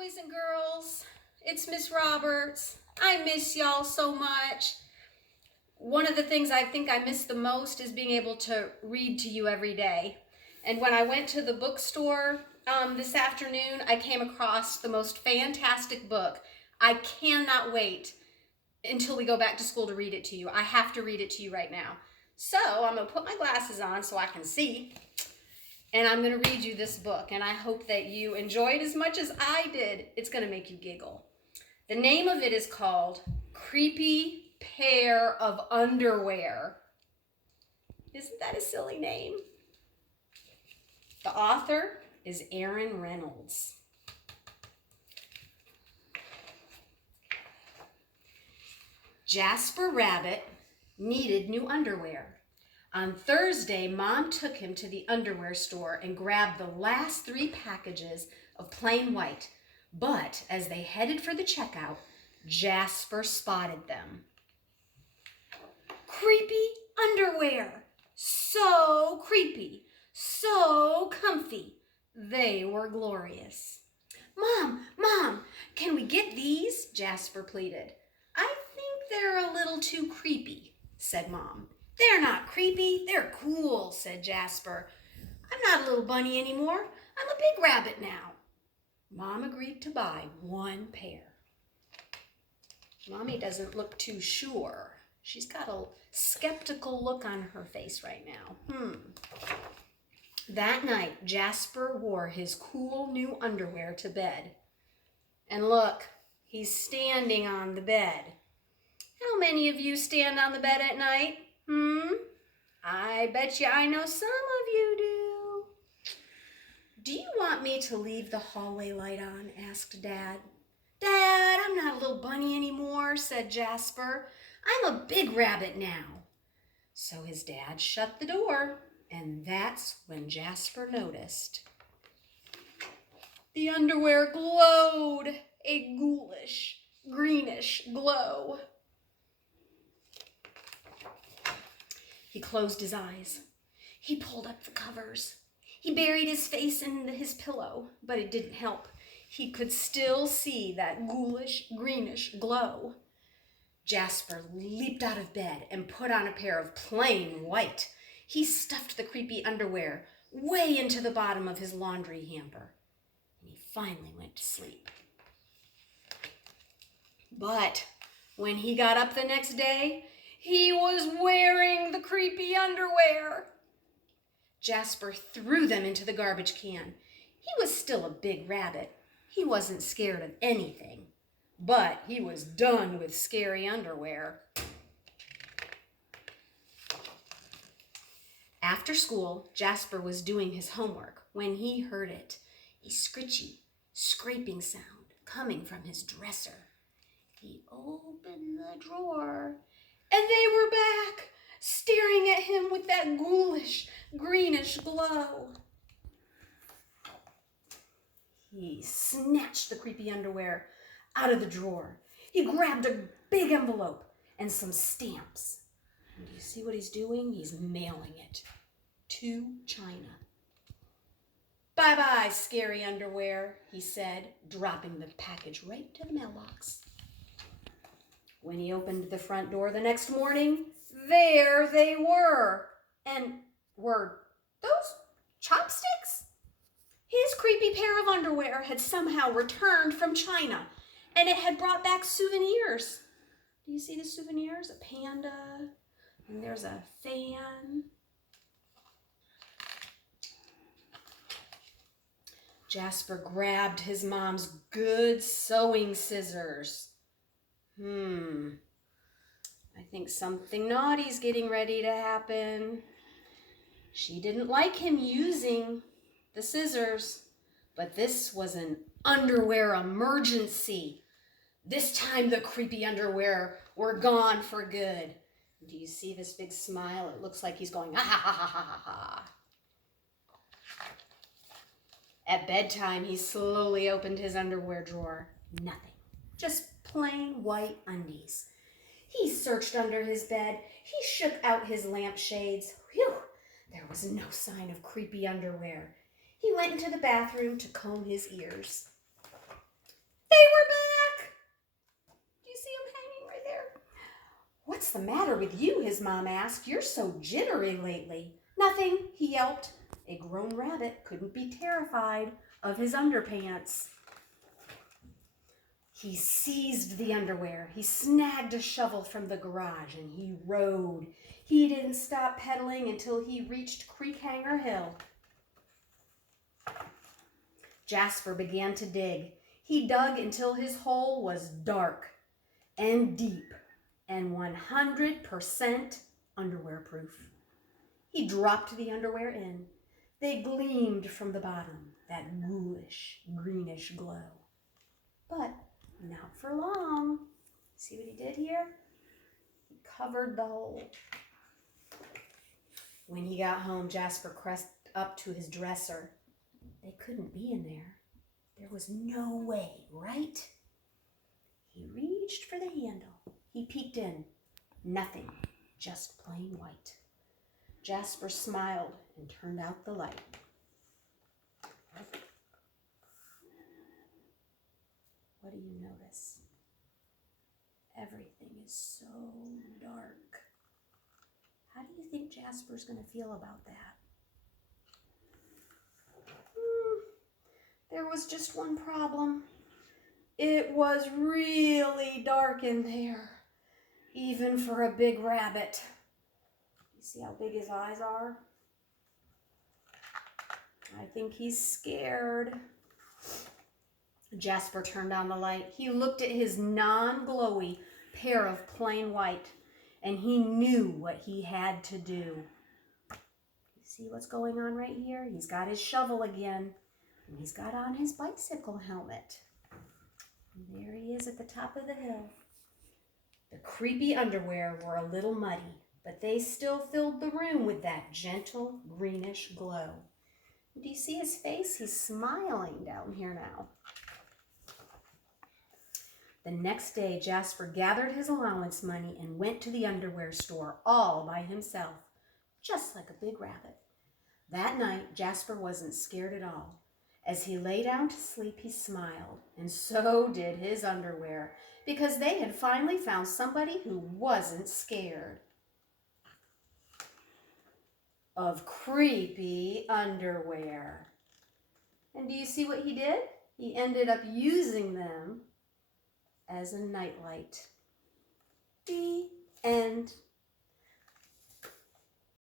boys and girls. It's Miss Roberts. I miss y'all so much. One of the things I think I miss the most is being able to read to you every day. And when I went to the bookstore this afternoon, I came across the most fantastic book. I cannot wait until we go back to school to read it to you. I have to read it to you right now. So I'm going to put my glasses on so I can see. And I'm going to read you this book, and I hope that you enjoy it as much as I did. It's going to make you giggle. The name of it is called Creepy Pair of Underwear. Isn't that a silly name? The author is Aaron Reynolds. Jasper Rabbit needed new underwear. On Thursday, Mom took him to the underwear store and grabbed the last 3 packages of plain white. But as they headed for the checkout, Jasper spotted them. Creepy underwear. So creepy. So comfy. They were glorious. Mom, can we get these? Jasper pleaded. I think they're a little too creepy, said Mom. They're not creepy, they're cool, said Jasper. I'm not a little bunny anymore. I'm a big rabbit now. Mom agreed to buy 1 pair. Mommy doesn't look too sure. She's got a skeptical look on her face right now. That night, Jasper wore his cool new underwear to bed. And look, he's standing on the bed. How many of you stand on the bed at night? I bet you I know some of you do. Do you want me to leave the hallway light on? Asked Dad. Dad, I'm not a little bunny anymore, said Jasper. I'm a big rabbit now. So his dad shut the door, and that's when Jasper noticed. The underwear glowed a ghoulish, greenish glow. He closed his eyes. He pulled up the covers. He buried his face in his pillow, but it didn't help. He could still see that ghoulish, greenish glow. Jasper leaped out of bed and put on a pair of plain white. He stuffed the creepy underwear way into the bottom of his laundry hamper, and he finally went to sleep. But when he got up the next day, he was wearing the creepy underwear. Jasper threw them into the garbage can. He was still a big rabbit. He wasn't scared of anything, but he was done with scary underwear. After school, Jasper was doing his homework when he heard it, a scritchy, scraping sound coming from his dresser. He opened the drawer, and they were back, staring at him with that ghoulish, greenish glow. He snatched the creepy underwear out of the drawer. He grabbed a big envelope and some stamps. And do you see what he's doing? He's mailing it to China. Bye-bye, scary underwear, he said, dropping the package right to the mailbox. When he opened the front door the next morning, there they were. And were those chopsticks? His creepy pair of underwear had somehow returned from China, and it had brought back souvenirs. Do you see the souvenirs? A panda, and there's a fan. Jasper grabbed his mom's good sewing scissors. I think something naughty's getting ready to happen. She didn't like him using the scissors, but this was an underwear emergency. This time the creepy underwear were gone for good. Do you see this big smile? It looks like he's going, ah, ha, ha, ha, ha, ha. At bedtime, he slowly opened his underwear drawer. Nothing. Just plain white undies. He searched under his bed. He shook out his lampshades. Whew! There was no sign of creepy underwear. He went into the bathroom to comb his ears. "What's the matter with you?" his mom asked. "You're so jittery lately." "Nothing," he yelped. A grown rabbit couldn't be terrified of his underpants. He seized the underwear. He snagged a shovel from the garage and he rode. He didn't stop pedaling until he reached Creekhanger Hill. Jasper began to dig. He dug until his hole was dark and deep and 100% underwear proof. He dropped the underwear in. They gleamed from the bottom, that ghoulish, greenish glow. But not for long. See what he did here? He covered the hole. When he got home, Jasper crept up to his dresser. They couldn't be in there. There was no way, right? He reached for the handle. He peeked in. Nothing, just plain white. Jasper smiled and turned out the light. What do you notice? Everything is so dark. How do you think Jasper's going to feel about that? There was just one problem. It was really dark in there, even for a big rabbit. You see how big his eyes are? I think he's scared. Jasper turned on the light. He looked at his non-glowy pair of plain white, and he knew what he had to do. You see what's going on right here? He's got his shovel again, and he's got on his bicycle helmet. And there he is at the top of the hill. The creepy underwear were a little muddy, but they still filled the room with that gentle greenish glow. Do you see his face? He's smiling down here now. The next day, Jasper gathered his allowance money and went to the underwear store all by himself, just like a big rabbit. That night, Jasper wasn't scared at all. As he lay down to sleep, he smiled, and so did his underwear, because they had finally found somebody who wasn't scared of creepy underwear. And do you see what he did? He ended up using them as a nightlight. The end.